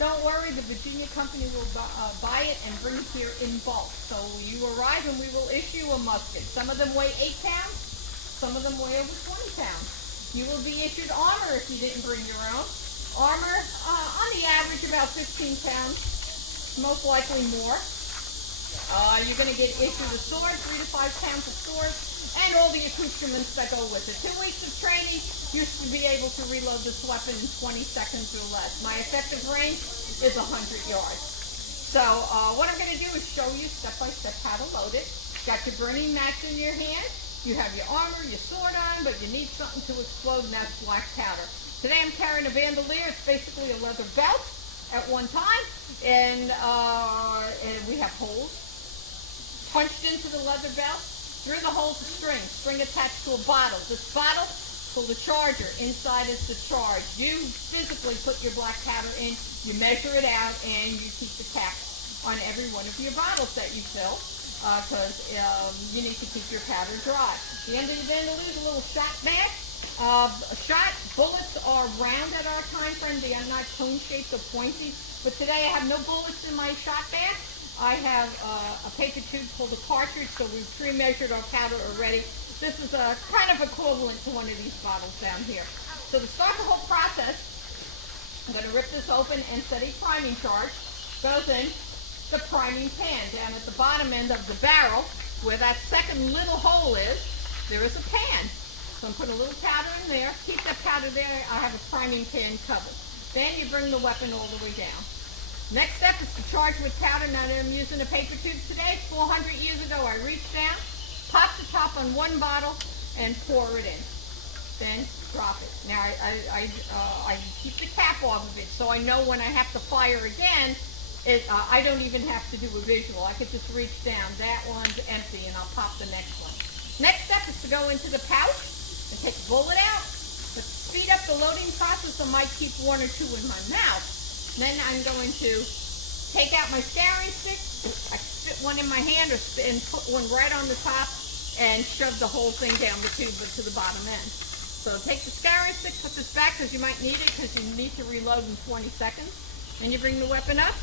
Don't worry, the Virginia company will buy it and bring it here in bulk. So you arrive and we will issue a musket. Some of them weigh 8 pounds, some of them weigh over 20 pounds. You will be issued armor if you didn't bring your own. Armor, on the average, about 15 pounds, most likely more. You're going to get issued a sword, 3 to 5 pounds of sword, and all the accoutrements that go with it. 2 weeks of training, you should be able to reload this weapon in 20 seconds or less. My effective range is 100 yards. So what I'm going to do is show you step by step how to load it. Got your burning match in your hand. You have your armor, your sword on, but you need something to explode, and that's black powder. Today I'm carrying a bandolier. It's basically a leather belt at one time, and we have holes punched into the leather belt. Through the holes, a string attached to a bottle. This bottle full of charger. Inside is the charge. You physically put your black powder in, you measure it out, and you keep the cap on every one of your bottles that you fill, because you need to keep your powder dry. The end of your bandolier is a little shot bag. Bullets are round at our time frame. They are not cone-shaped or pointy. But today I have no bullets in my shot bag. I have a paper tube called a cartridge, so we've pre-measured our powder already. This is a kind of equivalent to one of these bottles down here. So to start the whole process, I'm going to rip this open and set a priming charge. Goes in the priming pan. Down at the bottom end of the barrel, where that second little hole is, there is a pan. So I'm putting a little powder in there. Keep that powder there. I have a priming pan covered. Then you bring the weapon all the way down. Next step is to charge with powder. Now I'm using a paper tube today. 400 years ago, I reached down, popped the top on one bottle, and pour it in. Then drop it. Now I keep the cap off of it, so I know when I have to fire again, I don't even have to do a visual. I could just reach down. That one's empty, and I'll pop the next one. Next step is to go into the pouch and take the bullet out. But to speed up the loading process, I might keep 1 or 2 in my mouth. Then I'm going to take out my scouring stick. I spit one in my hand and put one right on the top and shove the whole thing down the tube to the bottom end. So take the scouring stick, put this back because you might need it because you need to reload in 20 seconds. Then you bring the weapon up.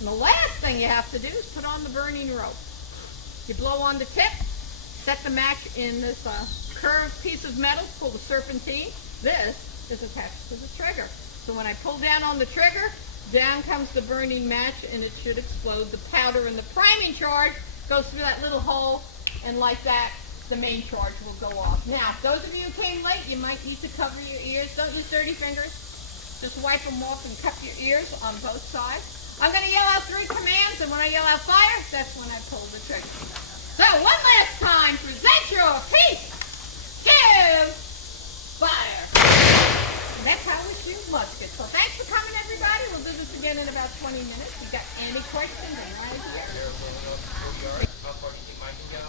And the last thing you have to do is put on the burning rope. You blow on the tip, set the match in this curved piece of metal called a serpentine. This is attached to the trigger. So when I pull down on the trigger, down comes the burning match, and it should explode. The powder and the priming charge goes through that little hole, and like that, the main charge will go off. Now, those of you who came late, you might need to cover your ears. Don't use dirty fingers. Just wipe them off and cup your ears on both sides. I'm going to yell out 3 commands, and when I yell out fire, that's when I pull the trigger. So, one last time, present your piece. Give fire. And that's how we shoot muskets. So thanks for coming, everybody. We'll do this again in about 20 minutes. If you got any questions, I'm right here. How far do you think mine can go?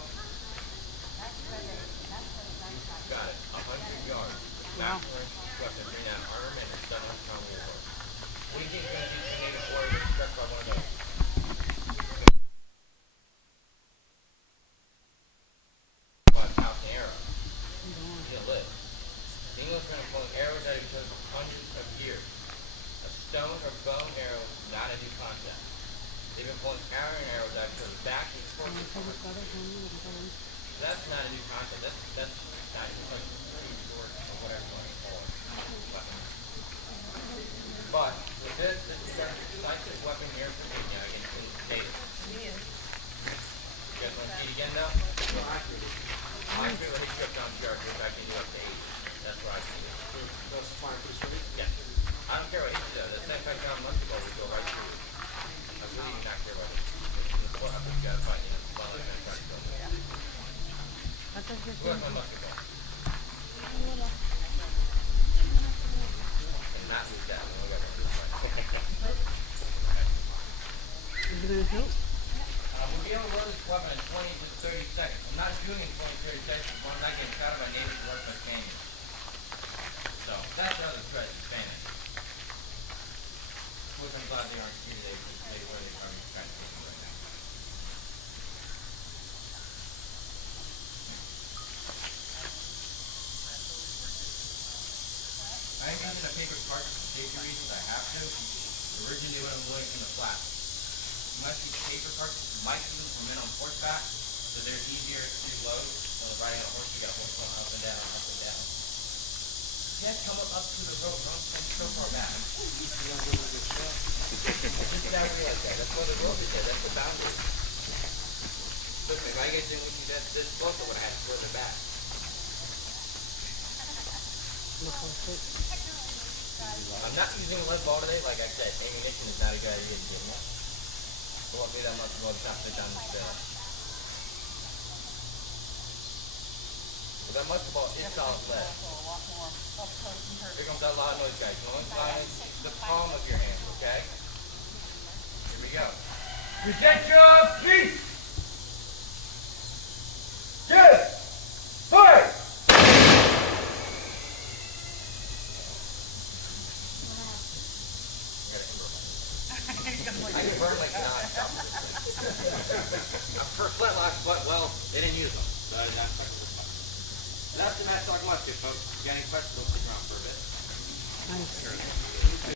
Got it. 100 yards. Wow. Weapon bring down armament and 700 pound war. What do you think you're going to do to a native warrior struck by one of those? By a house and arrow. He'll live. The English are going to pull arrows out of each other for hundreds of years. A stone or bow and arrow is not a new concept. They've been pulling arrows out of each other back and forth. That's not a new concept. That's not even like pretty short or whatever you want to call it. But with this is a decisive weapon here in Virginia against the States. You guys want to see it again now? No, I feel like he tripped on characters. I can do up to 8. That's what I see. That's fine for this ready? Yeah. I don't care what he does. The same time months ago, we go right through it. I really do not care about it. I think you gotta fight, well, I'm gonna try to kill him. Who has my musket ball? And not lose that. We got to fight. We'll be able to load this weapon in 20 to 30 seconds. I'm not doing it in 20 to 30 seconds. I'm not getting shot by natives or by Spaniards. So that's the other threat, Spanish. Which I'm glad they aren't here today because they were trying to take me right now. I'm using a paper part for safety reasons. I have to. originally they would have been in the flat. Unless these paper cartridges might use them for men on horseback, so they're easier to load. When riding a horse, you got horse going up and down, up and down. Yeah, come up to the rope, don't come so far back. Just down here like that. That's where the rope is there. That's the boundary. Listen, if I get in with you this close, I would have had to further back. I'm not using a lead ball today. Like I said, ammunition is not a good idea to get much. So luckily that much blood not fit down the barrel. But that muscle ball is solid lead. Here comes that loud noise, guys. Noise line the palm of your hand, okay? Here we go. Present your piece! Good! Fire! I can burn like non-stop. For flintlocks, but well, they didn't use them. That's the Matchlock musket, folks. If you got any questions, we'll stick around for a bit. Nice.